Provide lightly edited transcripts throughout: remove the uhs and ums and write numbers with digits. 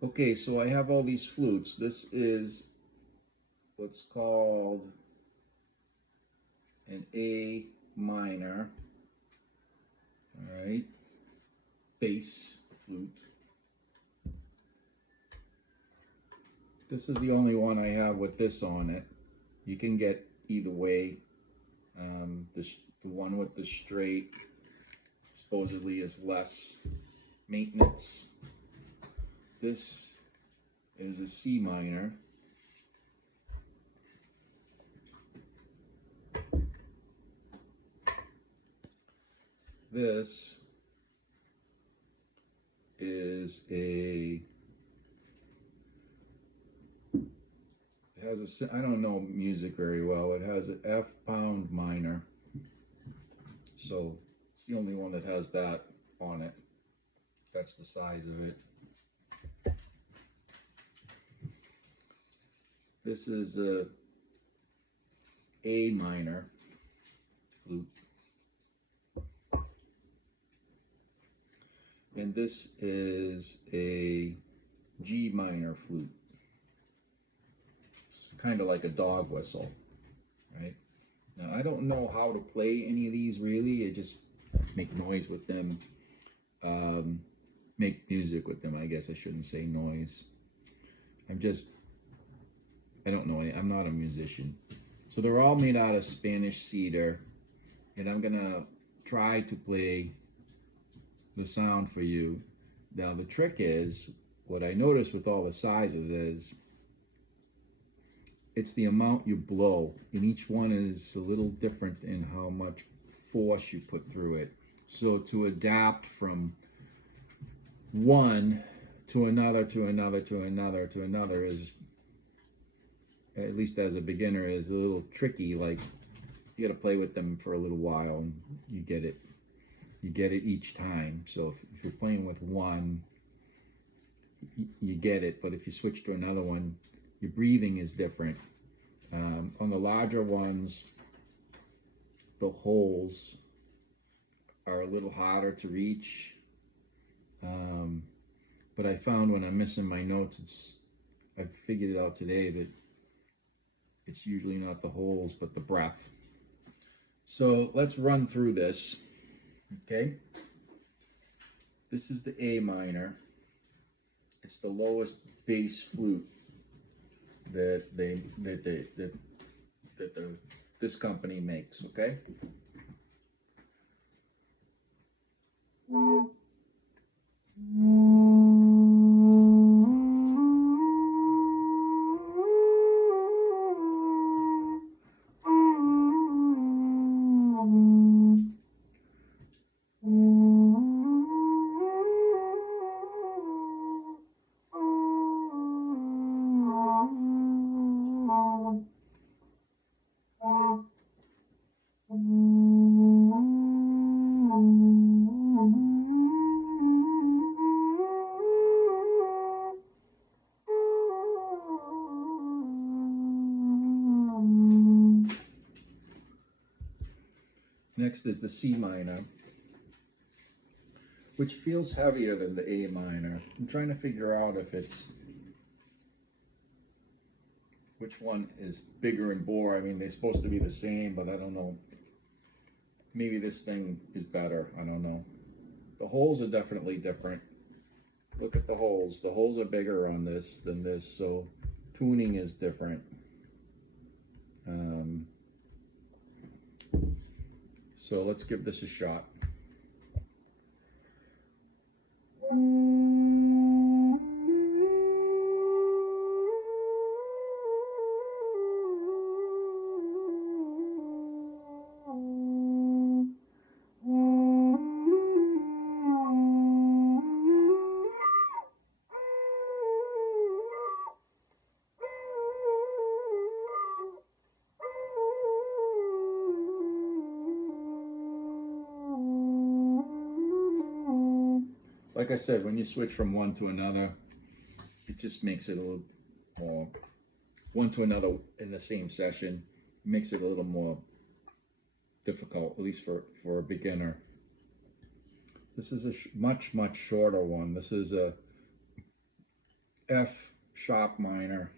Okay, so I have all these flutes. This is what's called an A minor, all right, bass flute. This is the only one I have with this on it. You can get either way. The one with the straight supposedly is less maintenance. This is a C minor. This is a, it has a, I don't know music very well. It has an F pound minor. So it's the only one that has that on it. That's the size of it. This is a A minor flute. And this is a G minor flute. It's kind of like a dog whistle, right? Now, I don't know how to play any of these really. I just make noise with them. Make music with them, I guess I shouldn't say noise. I don't know, I'm not a musician. So they're all made out of Spanish cedar, and I'm gonna try to play the sound for you. Now the trick is, what I noticed with all the sizes is, it's the amount you blow, and each one is a little different in how much force you put through it. So to adapt from one to another, to another, to another, to another is, at least as a beginner, is a little tricky. Like, you got to play with them for a little while and you get it each time. So if you're playing with one, you get it, but if you switch to another one, your breathing is different. On the larger ones, the holes are a little harder to reach. But I found when I'm missing my notes, I've figured it out today that it's usually not the holes, but the breath. So let's run through this, okay? This is the A minor. It's the lowest bass flute that this company makes, okay? Next is the C minor, which feels heavier than the A minor. I'm trying to figure out if it's, which one is bigger and bore. I mean, they're supposed to be the same, but I don't know. Maybe this thing is better, I don't know. The holes are definitely different. Look at the holes. The holes are bigger on this than this, so tuning is different. So let's give this a shot. Like I said, when you switch from one to another, it just makes it a little more, one to another in the same session, makes it a little more difficult, at least for a beginner. This is a much shorter one. This is a F sharp minor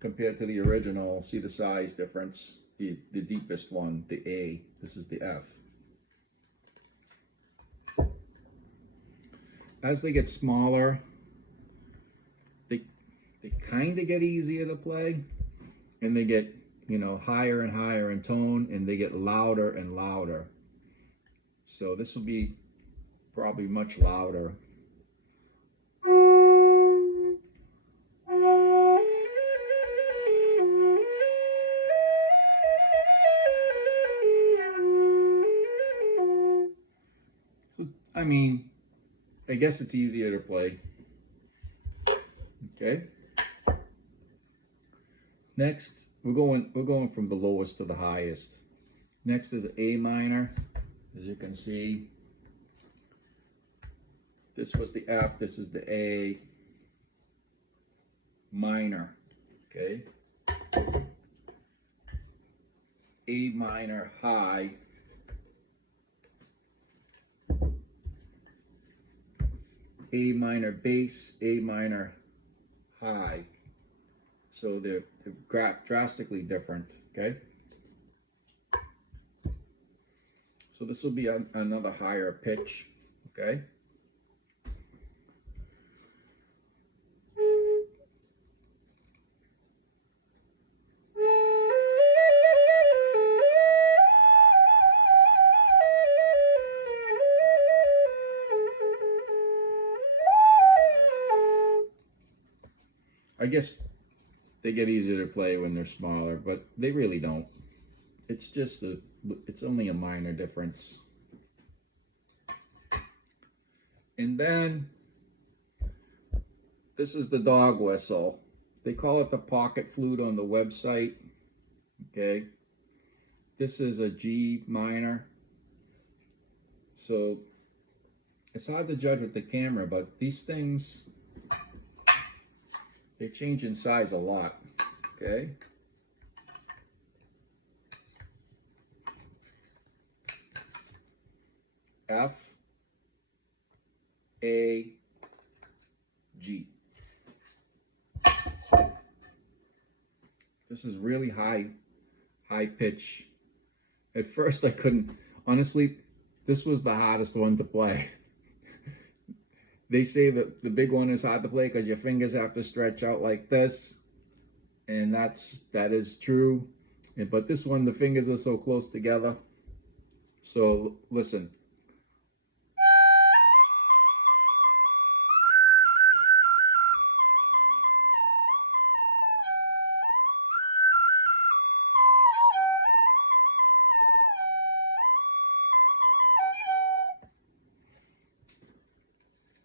compared to the original. See the size difference? The deepest one, the A. This is the F. As they get smaller, they kind of get easier to play, and they get, you know, higher and higher in tone, and they get louder and louder. So this will be probably much louder. I mean, I guess it's easier to play. Okay. Next, we're going from the lowest to the highest. Next is A minor. As you can see, this was the F, this is the A minor. Okay. A minor high. A minor bass, A minor high. So they're drastically different, okay? So this will be another higher pitch, okay? I guess they get easier to play when they're smaller, but they really don't. It's just it's only a minor difference. And then this is the dog whistle. They call it the pocket flute on the website. Okay. This is a G minor. So it's hard to judge with the camera, but these things, they change in size a lot, okay? F, A, G. This is really high pitch. At first I couldn't, honestly, this was the hardest one to play. They say that the big one is hard to play because your fingers have to stretch out like this, and that is true. But this one, the fingers are so close together. So listen.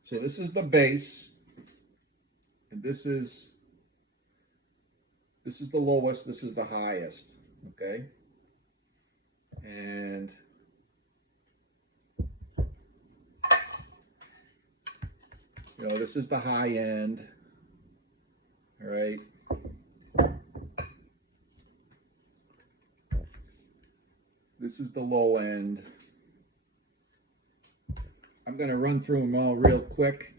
So this is the bass, and this is the lowest, this is the highest, okay? And you know, this is the high end, all right? This is the low end. I'm going to run through them all real quick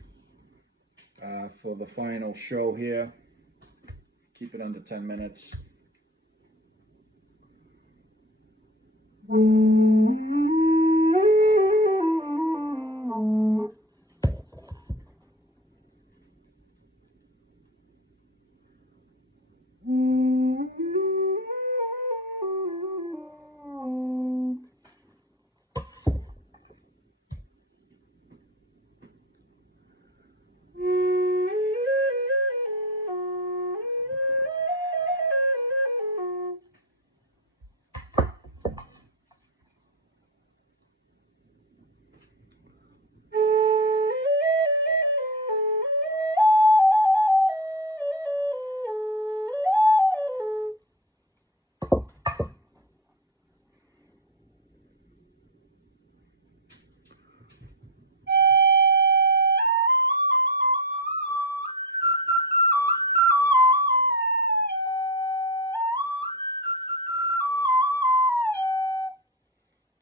for the final show here. Keep it under 10 minutes.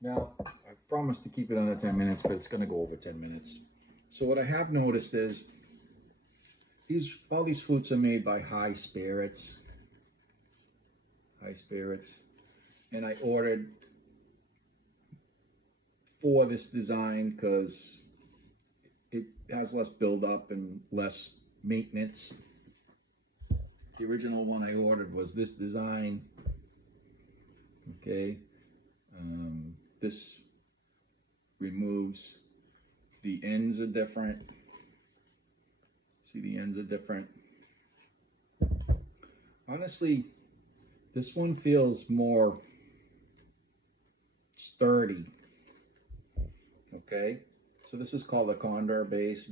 Now, I promised to keep it under 10 minutes, but it's going to go over 10 minutes. So what I have noticed is All these flutes are made by High Spirits, and I ordered 4 this design because it has less buildup and less maintenance. The original one I ordered was this design. Okay, this removes, the ends are different. See, the ends are different. Honestly, this one feels more sturdy. Okay, so this is called a Condor bass.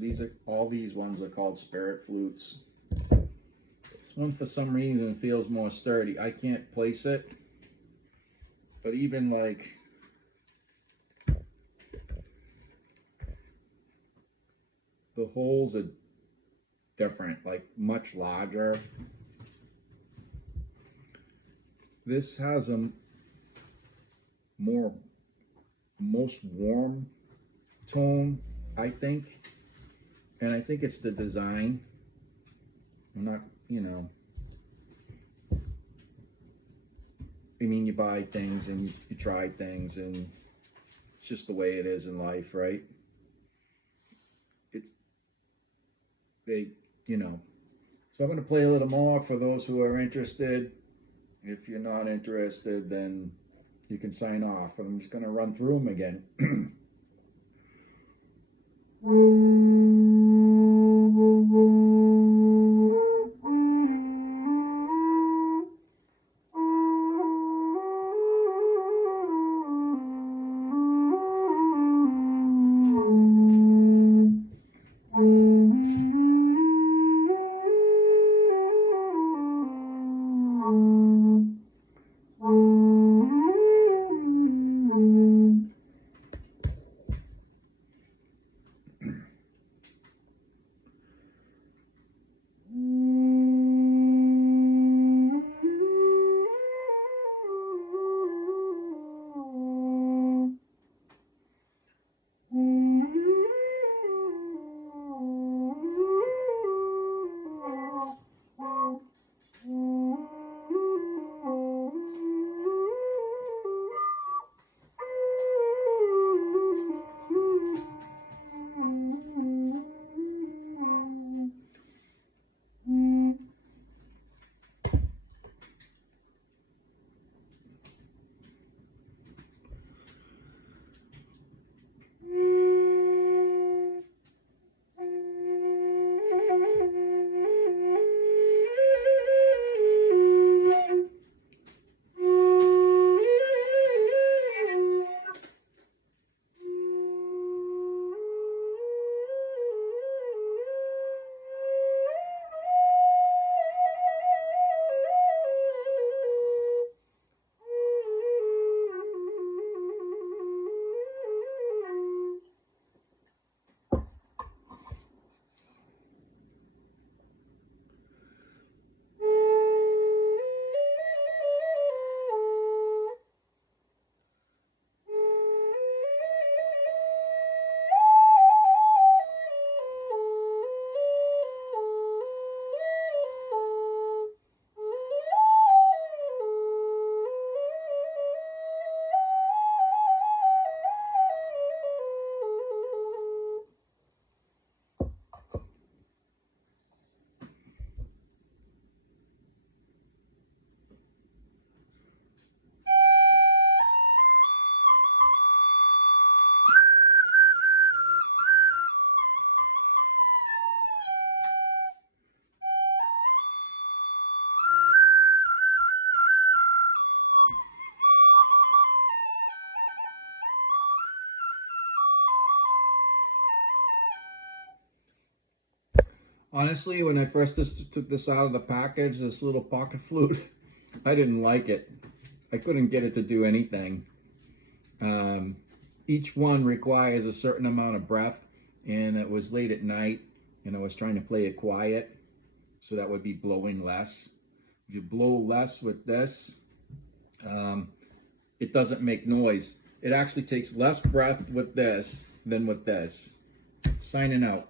All these ones are called Spirit Flutes. This one, for some reason, feels more sturdy. I can't place it, but even like the holes are different, like much larger. This has a most warm tone, I think, and I think it's the design. I'm not, I mean, you buy things and you try things, and it's just the way it is in life, right? So I'm going to play a little more for those who are interested. If you're not interested, then you can sign off. I'm just going to run through them again. Honestly, when I first took this out of the package, this little pocket flute, I didn't like it. I couldn't get it to do anything. Each one requires a certain amount of breath, and it was late at night, and I was trying to play it quiet, so that would be blowing less. If you blow less with this, it doesn't make noise. It actually takes less breath with this than with this. Signing out.